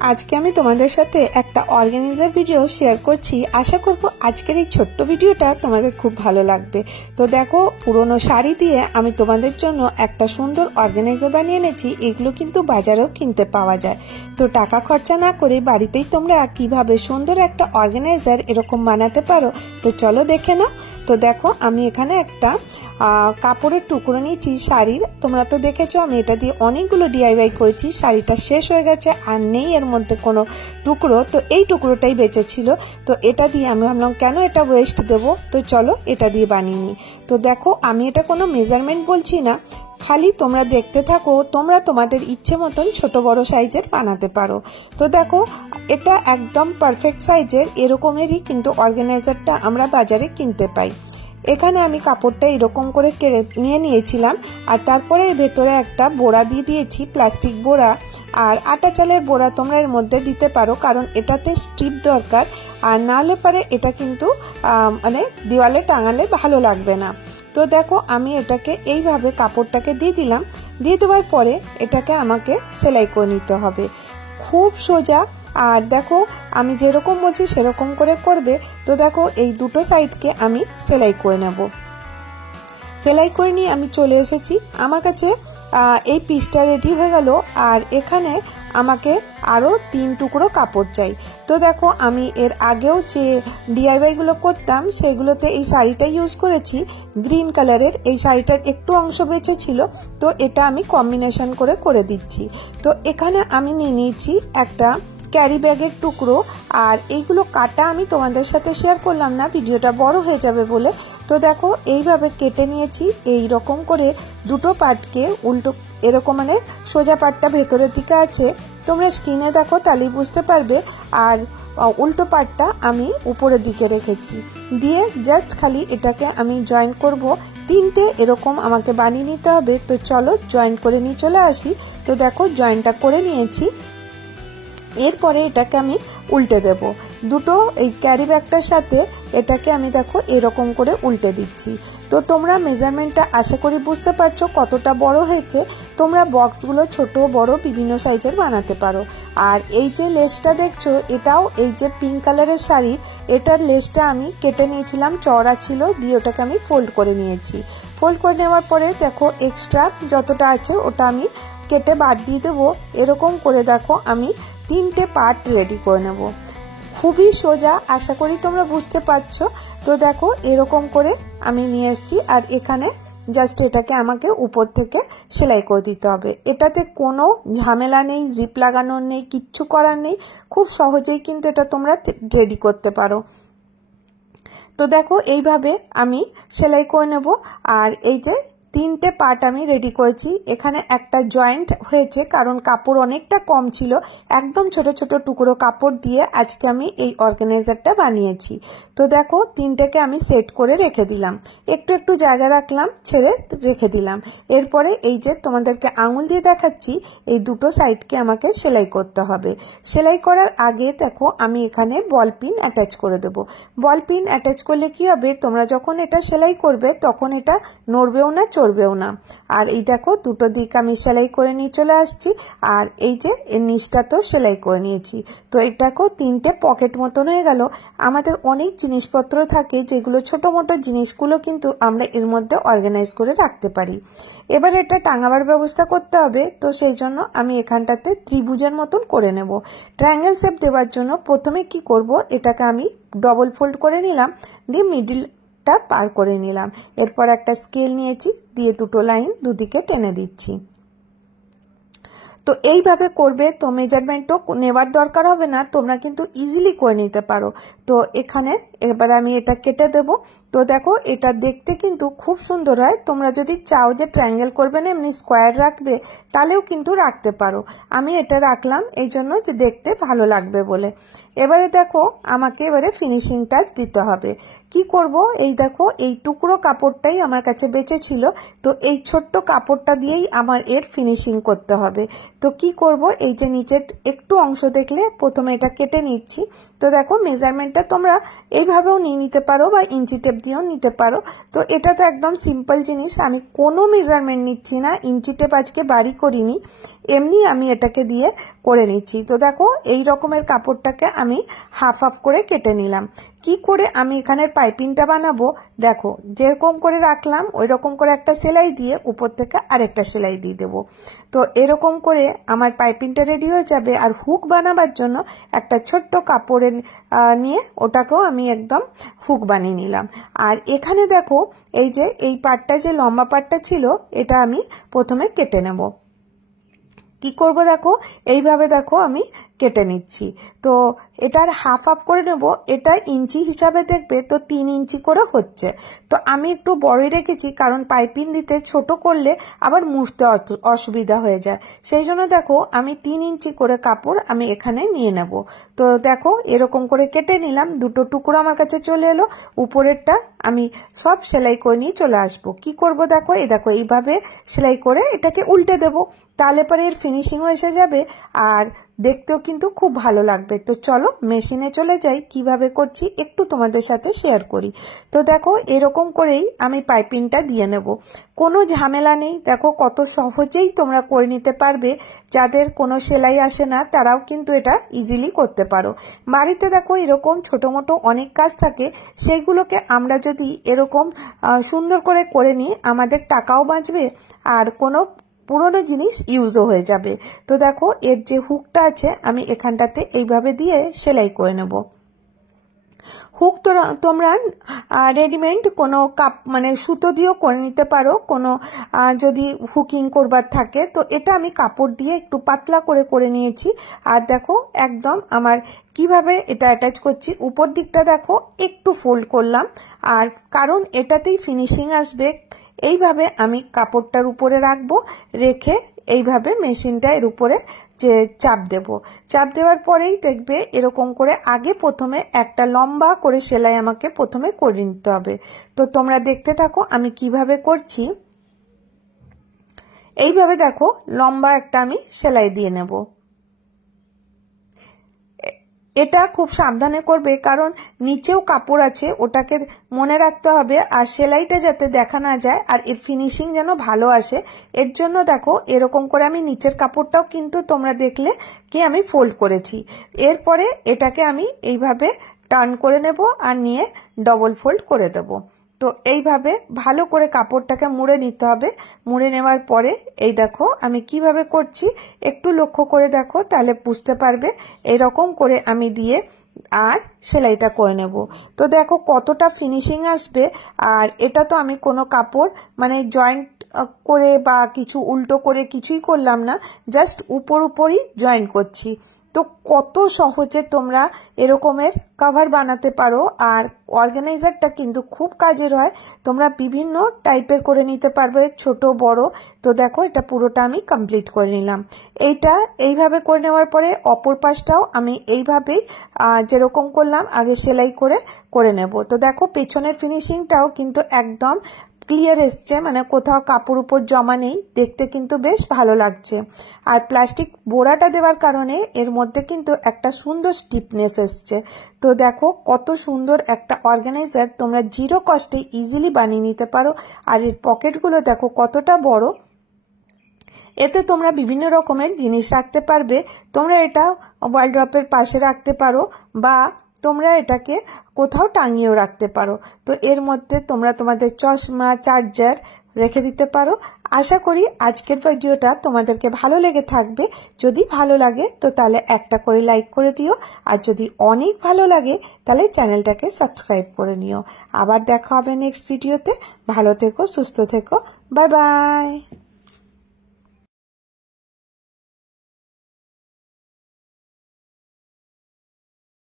আজকে আমি তোমাদের সাথে একটা অর্গানাইজার ভিডিও শেয়ার করছি। আশা করব আজকের এই ছোট্ট ভিডিওটা তোমাদের খুব ভালো লাগবে। তো দেখো, পুরনো শাড়ি দিয়ে আমি তোমাদের জন্য একটা সুন্দর অর্গানাইজার বানিয়ে এনেছি। এগুলো কিন্তু বাজারেও কিনতে পাওয়া যায়। তো টাকা খরচা না করে বাড়িতেই তোমরা কিভাবে সুন্দর একটা অর্গানাইজার এরকম বানাতে পারো, তো চলো দেখে নাও। তো দেখো, আমি এখানে একটা কাপড়ের টুকরো নিয়েছি শাড়ির। তোমরা তো দেখেছো আমি এটা দিয়ে অনেকগুলো ডিআইওয়াই করেছি। শাড়িটা শেষ হয়ে গেছে, আর নেই এর মধ্যে কোনো টুকরো। তো এই টুকরোটাই বেঁচে ছিল। তো এটা দিয়ে আমি ভাবলাম কেন এটা ওয়েস্ট দেবো, তো চলো এটা দিয়ে বানিয়ে নিই। তো দেখো, আমি এটা কোনো মেজারমেন্ট বলছি না, খালি তোমরা দেখতে থাকো। তোমরা তোমাদের ইচ্ছে মতন ছোট বড় সাইজের বানাতে পারো। তো দেখো, এটা একদম পারফেক্ট সাইজের এরকমেরই কিন্তু অর্গানাইজারটা আমরা বাজারে কিনতে পাই। এখানে আমি কাপড়টা এরকম করে কেটে নিয়ে নিয়েছিলাম, আর তারপরে এর ভেতরে একটা বোড়া দিয়ে দিয়েছি, প্লাস্টিক বোড়া। আর আটা চালের বোড়া তোমরা এর মধ্যে দিতে পারো, কারণ এটাতে স্ট্রিপ দরকার। আর না হলে পারে এটা কিন্তু মানে দেওয়ালে টাঙালে ভালো লাগবে না। তো দেখো, আমি এটাকে এইভাবে কাপড়টাকে দিয়ে দিলাম। দিয়ে দেওয়ার পরে এটাকে আমাকে সেলাই করে নিতে হবে। খুব সোজা। আর দেখো, আমি যেরকম বলছি সেরকম করে করবে। তো দেখো, এই দুটো সাইডকে আমি সেলাই করে নেব। সেলাই করে নিয়ে আমি চলে এসেছি। আমার কাছে এই পিসটা রেডি হয়ে গেল। আর এখানে আমাকে আরও 3 টুকরো কাপড় চাই। তো দেখো, আমি এর আগেও যে ডিআইওয়াইগুলো করতাম সেগুলোতে এই শাড়িটা ইউজ করেছি, গ্রিন কালারের। এই শাড়িটার একটু অংশ বেঁচে ছিল, তো এটা আমি কম্বিনেশন করে দিচ্ছি। তো এখানে আমি নিয়ে নিয়েছি একটা ক্যারি ব্যাগের টুকরো। আর এইগুলো কাটা আমি তোমাদের সাথে শেয়ার করলাম না, ভিডিওটা বড় হয়ে যাবে বলে। তো দেখো, এইভাবে কেটে নিয়েছি। এই রকম করে দুটো পার্টকে উল্টো, এরকম মানে সোজা পার্টটা ভেতরের দিকে আছে, তোমরা স্ক্রিনে দেখো তাহলেই বুঝতে পারবে। আর উল্টো পার্টটা আমি উপরের দিকে রেখেছি। দিয়ে জাস্ট খালি এটাকে আমি জয়েন করব। 3টে এরকম আমাকে বানিয়ে নিতে হবে। তো চলো জয়েন করে নিয়ে চলে আসি। তো দেখো, জয়েনটা করে নিয়েছি। এরপরে এটাকে আমি উল্টে দেব। দুটো এই ক্যারি ব্যাগটার সাথে এটাকে আমি দেখো এরকম করে উল্টে দিচ্ছি। তো তোমরা মেজারমেন্টটা আশা করি বুঝতে পারছো কতটা বড় হয়েছে। তোমরা বক্সগুলো ছোট বড় বিভিন্ন সাইজের বানাতে পারো। আর এই যে লেসটা দেখছো, এটাও এই যে পিঙ্ক কালারের শাড়ি, এটার লেসটা আমি কেটে নিয়েছিলাম, চওড়া ছিল, দিয়ে ওটাকে আমি ফোল্ড করে নিয়েছি। ফোল্ড করে নেওয়ার পরে দেখো, এক্সট্রা যতটা আছে ওটা আমি কেটে বাদ দিয়ে দেবো। এরকম করে দেখো আমি 3টে পার্ট রেডি করে নেব। খুবই সোজা, আশা করি তোমরা বুঝতে পারছো। তো দেখো, এরকম করে আমি নিয়ে এসেছি। আর এখানে জাস্ট এটাকে আমাকে উপর থেকে সেলাই করে দিতে হবে। এটাতে কোনো ঝামেলা নেই, জিপ লাগানোর নেই, কিচ্ছু করার নেই। খুব সহজেই কিন্তু এটা তোমরা রেডি করতে পারো। তো দেখো, এইভাবে আমি সেলাই করে নেব। আর এই যে 3টে পার্ট আমি রেডি করেছি। এখানে একটা জয়েন্ট হয়েছে, কারণ কাপড় অনেকটা কম ছিল। একদম ছোট ছোট টুকরো কাপড় দিয়ে আজকে আমি এই অর্গানাইজারটা বানিয়েছি। তো দেখো, 3টেকে আমি সেট করে রেখে দিলাম, একটু একটু জায়গা রাখলাম, ছেড়ে রেখে দিলাম। এরপরে এই যে তোমাদেরকে আঙুল দিয়ে দেখাচ্ছি, এই দুটো সাইডকে আমাকে সেলাই করতে হবে। সেলাই করার আগে দেখো, আমি এখানে বল পিন অ্যাটাচ করে দেবো। বল পিন অ্যাটাচ করলে কি হবে, তোমরা যখন এটা সেলাই করবে তখন এটা নড়বেও না, চড়বেও না। আর এই দেখো, দুটো দিক আমি সেলাই করে নিয়ে চলে আসছি। আর এই যে এর নিচটা তো সেলাই করে নিয়েছি। তো এটাকেও 3টে পকেট মতন হয়ে গেল। আমাদের অনেক জিনিসপত্র থাকে, যেগুলো ছোট মোটো জিনিসগুলো কিন্তু আমরা এর মধ্যে অর্গানাইজ করে রাখতে পারি। এবার এটা টাঙাবার ব্যবস্থা করতে হবে। তো সেই জন্য আমি এখানটাতে ত্রিভুজের মতন করে নেব। ট্রায়াঙ্গেল শেপ দেওয়ার জন্য প্রথমে কি করব, এটাকে আমি ডবল ফোল্ড করে নিলাম, দিয়ে মিডিলটা পার করে নিলাম। এরপর একটা স্কেল নিয়েছি, দিয়ে দুটো লাইন দুদিকে টেনে দিচ্ছি। তো এইভাবে করবে। তো মেজারমেন্টও নেওয়ার দরকার হবে না, তোমরা কিন্তু ইজিলি করে নিতে পারো। তো এখানে এবার আমি এটা কেটে দেব। তো দেখো, এটা দেখতে কিন্তু খুব সুন্দর হয়। তোমরা যদি চাও যে ট্রায়াঙ্গেল করবে না, এমনি স্কোয়ার রাখবে, তাহলেও কিন্তু রাখতে পারো। আমি এটা রাখলাম এই জন্য যে দেখতে ভালো লাগবে বলে। এবারে দেখো, আমাকে এবারে ফিনিশিং টাচ দিতে হবে। কি করব, এই দেখো, এই টুকরো কাপড়টাই আমার কাছে বেঁচে ছিল। তো এই ছোট্ট কাপড়টা দিয়েই আমার এর ফিনিশিং করতে হবে। তো কি করব, এই যে নিচের একটু অংশ দেখলে, প্রথমে এটা কেটে নিচ্ছি। তো দেখো, মেজারমেন্টটা তোমরা এইভাবেও নিয়ে নিতে পারো বা ইঞ্চি টেপ দিয়েও নিতে পারো। তো এটা তো একদম সিম্পল জিনিস, আমি কোনো মেজারমেন্ট নিচ্ছি না, ইঞ্চি টেপ আজকে বাড়ি করিনি, এমনি আমি এটাকে দিয়ে করে নিচ্ছি। তো দেখো এই রকমের কাপড়টাকে আমি হাফ হাফ করে কেটে নিলাম। কি করে আমি এখানের পাইপিংটা বানাবো দেখো, যেরকম করে রাখলাম ওই রকম করে একটা সেলাই দিয়ে উপর থেকে আরেকটা সেলাই দিয়ে দেবো। তো এরকম করে আমার পাইপিংটা রেডি হয়ে যাবে। আর হুক বানাবার জন্য একটা ছোট্ট কাপড়ে নিয়ে ওটাকেও আমি একদম হুক বানিয়ে নিলাম। আর এখানে দেখো এই যে এই পাটটা, যে লম্বা পাটটা ছিল, এটা আমি প্রথমে কেটে নেব। কি করব দেখো, এইভাবে দেখো আমি কেটে নিচ্ছি। তো এটার হাফ হাফ করে নেব। এটা ইঞ্চি হিসাবে দেখবে তো 3 ইঞ্চি করে হচ্ছে। তো আমি একটু বড়ই রেখেছি, কারণ পাইপিং দিতে ছোট করলে আবার মুছতে অসুবিধা হয়ে যায়। সেই জন্য দেখো আমি 3 ইঞ্চি করে কাপড় আমি এখানে নিয়ে নেব। তো দেখো এরকম করে কেটে নিলাম। দুটো টুকরো আমার কাছে চলে এলো। উপরেরটা আমি সব সেলাই করে নিয়ে চলে আসবো। কি করব দেখো, এই দেখো এইভাবে সেলাই করে এটাকে উল্টে দেব। তাহলে পরে এর ফিনিশিংও এসে যাবে আর দেখতেও কিন্তু খুব ভালো লাগবে। তো চলো মেশিনে চলে যাই, কিভাবে করছি একটু তোমাদের সাথে শেয়ার করি। তো দেখো এরকম করেই আমি পাইপিংটা দিয়ে নেব। কোনো ঝামেলা নেই, দেখো কত সহজেই তোমরা করে নিতে পারবে। যাদের কোনো সেলাই আসে না তারাও কিন্তু এটা ইজিলি করতে পারো। বাড়িতে দেখো এরকম ছোট মোটো অনেক কাজ থাকে, সেইগুলোকে আমরা যদি এরকম সুন্দর করে নিই, আমাদের টাকাও বাঁচবে আর কোনো পুরনো জিনিস ইউজও হয়ে যাবে। তো দেখো এর যে হুকটা আছে আমি এখানটাতে এইভাবে দিয়ে সেলাই করে নেব। হুক তোমরা রেডিমেড কোনো কাপ মানে সুতো দিয়েও করে নিতে পারো, কোনো যদি হুকিং করবার থাকে। তো এটা আমি কাপড় দিয়ে একটু পাতলা করে নিয়েছি। আর দেখো একদম আমার কিভাবে এটা অ্যাটাচ করছি, উপর দিকটা দেখো একটু ফোল্ড করলাম, আর কারণ এটাতেই ফিনিশিং আসবে। এইভাবে আমি কাপড়টার উপরে রাখবো, রেখে এইভাবে মেশিনটা এর উপরে যে চাপ দেব। চাপ দেওয়ার পরেই দেখবে এরকম করে আগে প্রথমে একটা লম্বা করে সেলাই আমাকে প্রথমে করে নিতে হবে। তো তোমরা দেখতে থাকো আমি কিভাবে করছি। এইভাবে দেখো লম্বা একটা আমি সেলাই দিয়ে নেব। এটা খুব সাবধানে করবে, কারণ নিচেও কাপড় আছে, ওটাকে মনে রাখতে হবে। আর সেলাইটা যাতে দেখা না যায় আর এর ফিনিশিং যেন ভালো আসে, এর জন্য দেখো এরকম করে আমি নিচের কাপড়টাও কিন্তু তোমরা দেখলে কি আমি ফোল্ড করেছি। এরপরে এটাকে আমি এইভাবে টার্ন করে নেব আর নিয়ে ডবল ফোল্ড করে দেব। তো এইভাবে ভালো করে কাপড়টাকে মুড়ে নিতে হবে। মুড়ে নেওয়ার পরে এই দেখো আমি কিভাবে করছি একটু লক্ষ্য করে দেখো, তাহলে বুঝতে পারবে। এরকম করে আমি দিয়ে আর সেলাইটা করে নেব। তো দেখো কতটা ফিনিশিং আসবে। আর এটা তো আমি কোনো কাপড় মানে জয়েন্ট করে বা কিছু উল্টো করে কিছুই করলাম না, জাস্ট উপরই জয়েন্ট করছি। তো কত সহজে তোমরা এরকমের কভার বানাতে পারো। আর অর্গানাইজারটা কিন্তু খুব কাজের হয়, তোমরা বিভিন্ন টাইপের করে নিতে পারবে, ছোট বড়। তো দেখো এটা পুরোটা আমি কমপ্লিট করে নিলাম। এইটা এইভাবে করে নেওয়ার পরে অপর পাশটাও আমি এইভাবেই যেরকম করলাম আগে সেলাই করে নেব। তো দেখো পেছনের ফিনিশিংটাও কিন্তু একদম ক্লিয়ার এসছে, মানে কোথাও কাপড় উপর জমা নেই, দেখতে কিন্তু বেশ ভালো লাগছে। আর প্লাস্টিক বোড়াটা দেওয়ার কারণে এর মধ্যে কিন্তু একটা সুন্দর স্টিফনেস এসছে। তো দেখো কত সুন্দর একটা অর্গানাইজার তোমরা জিরো কস্টে ইজিলি বানিয়ে নিতে পারো। আর এর পকেটগুলো দেখো কতটা বড়, এতে তোমরা বিভিন্ন রকমের জিনিস রাখতে পারবে। তোমরা এটা ওয়ার্ড্রপের পাশে রাখতে পারো বা তোমরা এটাকে কোথাও টাঙিয়েও রাখতে পারো। তো এর মধ্যে তোমরা তোমাদের চশমা, চার্জার রেখে দিতে পারো। আশা করি আজকের ভিডিওটা তোমাদেরকে ভালো লেগে থাকবে। যদি ভালো লাগে তো তাহলে একটা করে লাইক করে দিও, আর যদি অনেক ভালো লাগে তাহলে চ্যানেলটাকে সাবস্ক্রাইব করে নিও। আবার দেখা হবে নেক্সট ভিডিওতে। ভালো থেকো, সুস্থ থেকো, বাই বাই।